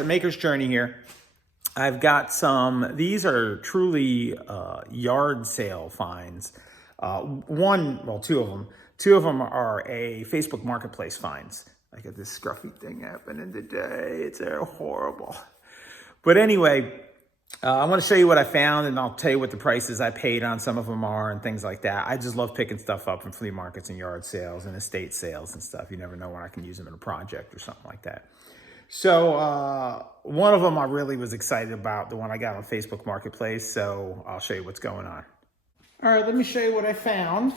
The Maker's Journey here. I've got some, these are truly yard sale finds. Two of them. Two of them are a Facebook Marketplace finds. I got this scruffy thing happening today. It's horrible. But anyway, I want to show you what I found, and I'll tell you what the prices I paid on some of them are and things like that. I just love picking stuff up from flea markets and yard sales and estate sales and stuff. You never know when I can use them in a project or something like that. So one of them I really was excited about, the one I got on Facebook Marketplace. So I'll show you what's going on. All right, let me show you what I found.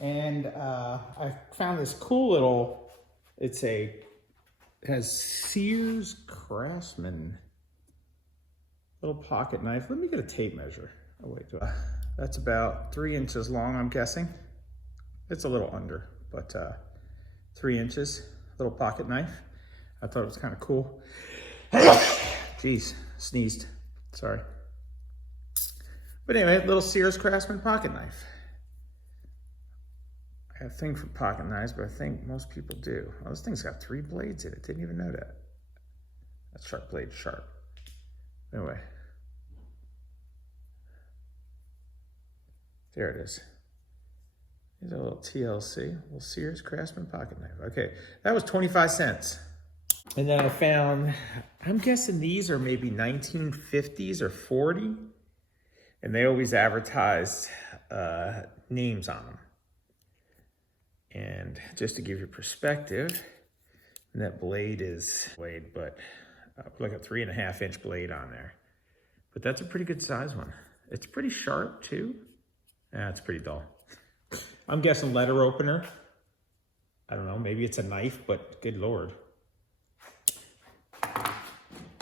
And I found this cool little, it has Sears Craftsman little pocket knife. Let me get a tape measure. Oh wait, that's about 3 inches long, I'm guessing. It's a little under, but 3 inches, little pocket knife. I thought it was kind of cool. Jeez, sneezed, sorry. But anyway, little Sears Craftsman pocket knife. I have a thing for pocket knives, but I think most people do. Oh, this thing's got 3 blades in it, didn't even know that. That sharp blade, sharp. Anyway. There it is. Here's a little TLC, a little Sears Craftsman pocket knife. Okay, that was 25 cents. And then I found, I'm guessing these are maybe 1950s or 40. And they always advertised names on them. And just to give you perspective, that blade is but like a 3.5 inch blade on there. But that's a pretty good size one. It's pretty sharp too. It's pretty dull. I'm guessing letter opener. I don't know, maybe it's a knife, but good Lord.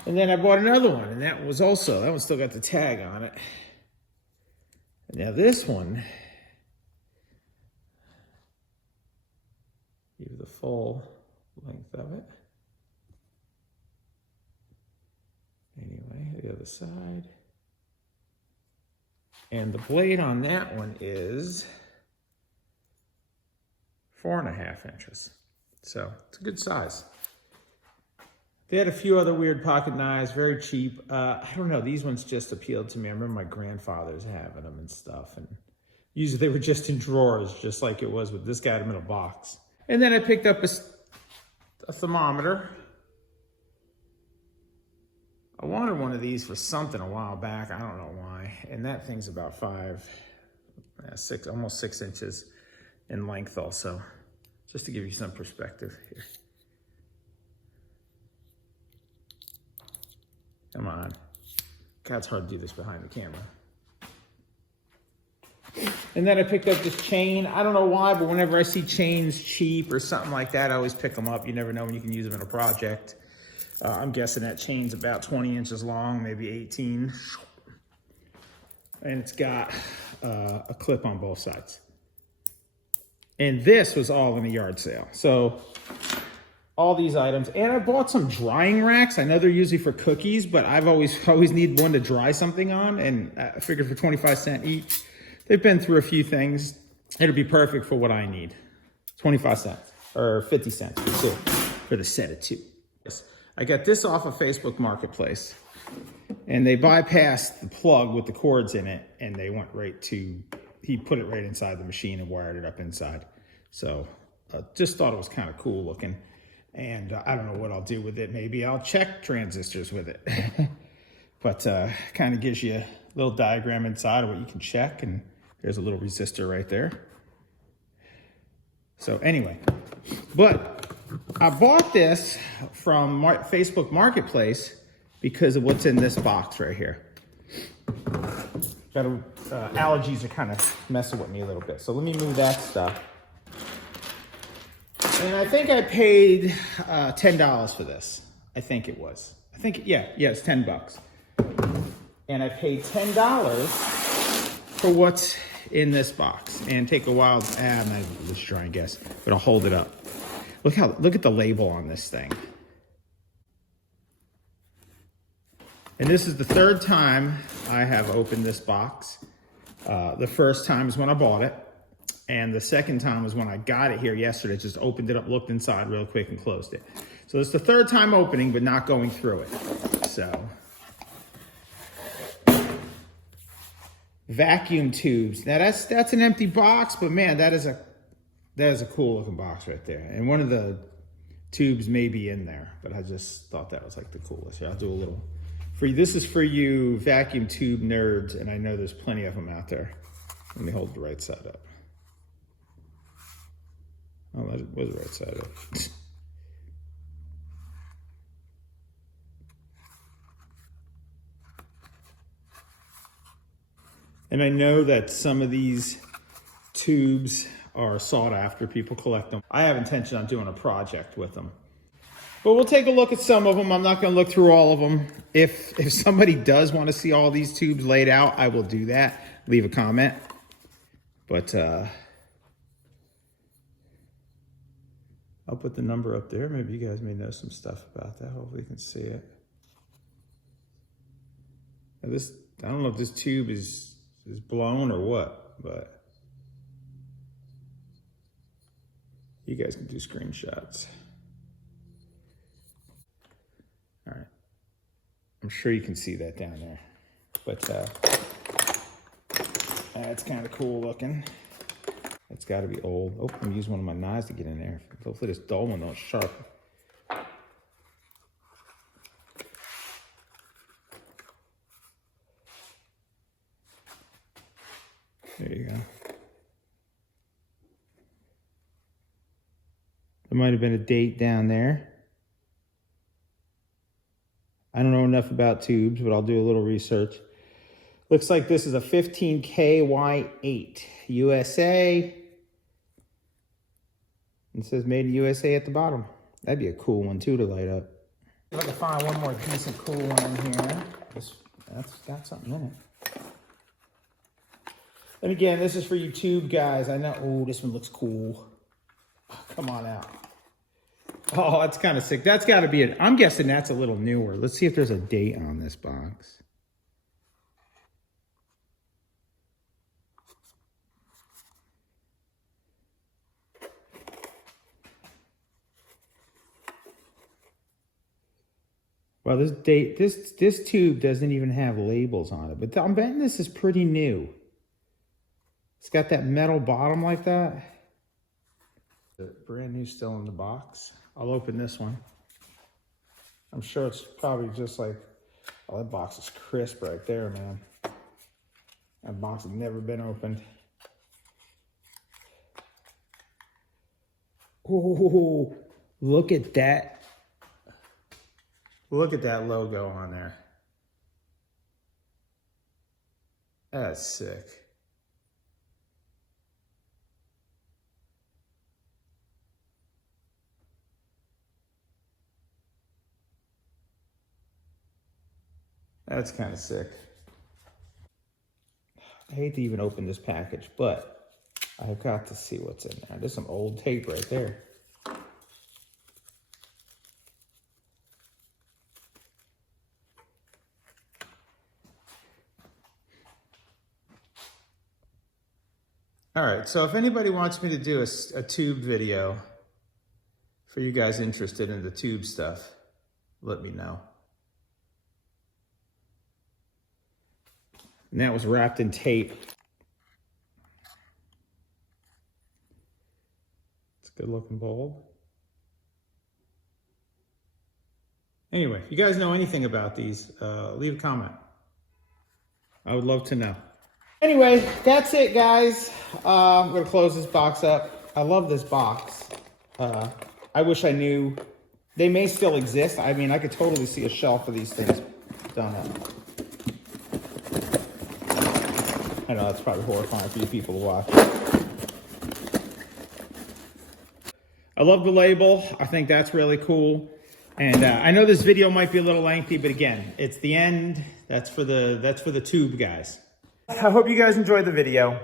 And then I bought another one, and that one still got the tag on it. And now this one, give you the full length of it. Anyway, the other side. And the blade on that one is 4.5 inches. So it's a good size. They had a few other weird pocket knives, very cheap. I don't know, these ones just appealed to me. I remember my grandfather's having them and stuff. And usually they were just in drawers, just like it was with this guy, in a box. And then I picked up a thermometer. I wanted one of these for something a while back. I don't know why. And that thing's about almost 6 inches in length also. Just to give you some perspective here. Come on. God, it's hard to do this behind the camera. And then I picked up this chain. I don't know why, but whenever I see chains cheap or something like that, I always pick them up. You never know when you can use them in a project. I'm guessing that chain's about 20 inches long, maybe 18. And it's got a clip on both sides. And this was all in a yard sale. So all these items, and I bought some drying racks. I know they're usually for cookies, but I've always need one to dry something on, and I figured for 25 cents each. They've been through a few things. It'll be perfect for what I need. 25 cents or 50 cents for the set of 2. I got this off of Facebook Marketplace, and they bypassed the plug with the cords in it, and they went right to, he put it right inside the machine and wired it up inside. So just thought it was kind of cool looking. And I don't know what I'll do with it. Maybe I'll check transistors with it. But kind of gives you a little diagram inside of what you can check. And there's a little resistor right there. So anyway, but I bought this from Facebook Marketplace because of what's in this box right here. Allergies are kind of messing with me a little bit. So let me move that stuff. And I think I paid $10 for this. I think it was. Yeah, it's $10. And I paid $10 for what's in this box. And take a while, I'm not even trying to guess, but I'll hold it up. Look at the label on this thing. And this is the 3rd time I have opened this box. The first time is when I bought it. And the second time was when I got it here yesterday. Just opened it up, looked inside real quick and closed it. So So it's the third time opening, but not going through it. So vacuum tubes. Now that's an empty box, but man, that is a cool looking box right there. And one of the tubes may be in there, but I just thought that was like the coolest. Here, I'll do a little for you. This is for you vacuum tube nerds, and I know there's plenty of them out there. Let me hold the right side up. Oh, that was the right side up. And I know that some of these tubes are sought after. People collect them. I have intention on doing a project with them. But we'll take a look at some of them. I'm not going to look through all of them. If somebody does want to see all these tubes laid out, I will do that. Leave a comment. But I'll put the number up there. Maybe you guys may know some stuff about that. Hopefully you can see it. Now this, I don't know if this tube is blown or what, but you guys can do screenshots. All right. I'm sure you can see that down there, but that's kind of cool looking. It's got to be old. Oh, I'm using one of my knives to get in there. Hopefully this dull one don't sharp. There you go. There might have been a date down there. I don't know enough about tubes, but I'll do a little research. Looks like this is a 15KY8 USA. It says made in USA at the bottom. That'd be a cool one too to light up. If I can find one more decent cool one in here. That's got something in it. And again, this is for you tube guys. I know, oh, this one looks cool. Oh, come on out. Oh, that's kind of sick. That's got to be it. I'm guessing that's a little newer. Let's see if there's a date on this box. Well, this tube doesn't even have labels on it, but I'm betting this is pretty new. It's got that metal bottom like that. Brand new, still in the box. I'll open this one. I'm sure it's probably just like, oh, that box is crisp right there, man. That box has never been opened. Oh, look at that. Look at that logo on there. That's sick. That's kind of sick. I hate to even open this package, but I've got to see what's in there. There's some old tape right there. All right, so if anybody wants me to do a tube video for you guys interested in the tube stuff, let me know. And that was wrapped in tape. It's a good looking bulb. Anyway, if you guys know anything about these, leave a comment. I would love to know. Anyway, that's it, guys. I'm gonna close this box up. I love this box. I wish I knew. They may still exist. I mean, I could totally see a shelf of these things done up. I know that's probably horrifying for you people to watch. I love the label. I think that's really cool. And I know this video might be a little lengthy, but again, it's the end. That's for the tube guys. I hope you guys enjoyed the video.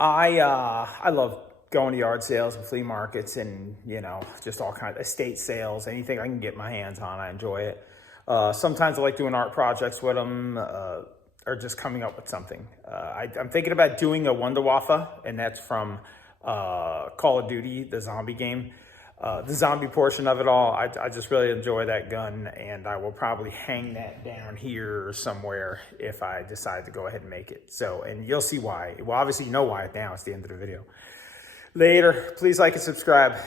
I love going to yard sales and flea markets and, you know, just all kinds of estate sales, anything I can get my hands on, I enjoy it. Sometimes I like doing art projects with them, or just coming up with something. I'm thinking about doing a Wunderwaffe, and that's from Call of Duty, the zombie game. the zombie portion of it all. I just really enjoy that gun, and I will probably hang that down here somewhere if I decide to go ahead and make it. So, and you'll see why. Well, obviously you know why now. It's the end of the video. Later. Please like and subscribe.